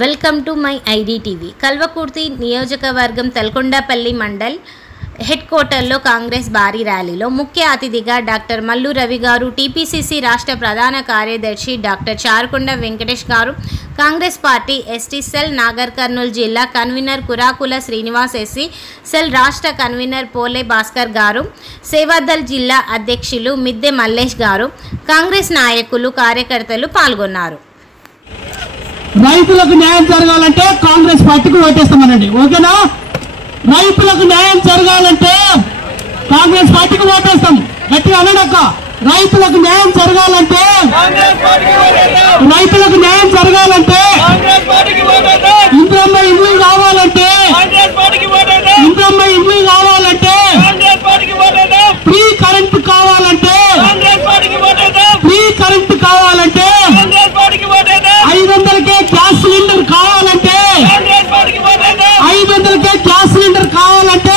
Welcome to my ID TV. Kalwakurthy నియోజకవర్గం తల్కొండపల్లి mandal head క్వార్టర్లో కాంగ్రెస్ భారీ ర్యాలీలో ముఖ్య అతిథిగా డాక్టర్ మల్లు రవి గారు, టీపీసీసీ రాష్ట్ర ప్రధాన కార్యదర్శి డాక్టర్ చారుకొండ వెంకటేష్ గారు, Congress party ST cell Nagar Kurnool జిల్లా convener Kurakula Srinivas, SC cell రాష్ట్ర కన్వీనర్ పోలే భాస్కర్ గారు, సేవాదల్ జిల్లా అధ్యక్షులు మిద్దె మల్లేష్ గారు, కాంగ్రెస్ నాయకులు, కార్యకర్తలు పాల్గొన్నారు. రైతులకు న్యాయం జరగాలంటే కాంగ్రెస్ పార్టీకి ఓటేస్తామనండి, ఓకేనా? రైతులకు న్యాయం జరగాలంటే కాంగ్రెస్ పార్టీకి ఓటేస్తాం. గట్టిగా అనడక్క. రైతులకు న్యాయం జరగాలంటే ఇంద్రమ్మ ఇల్లు కావాలంటే ఫ్రీ కరెంట్ కావాలంటే 500కే గ్యాస్ సిలిండర్ కావాలంటే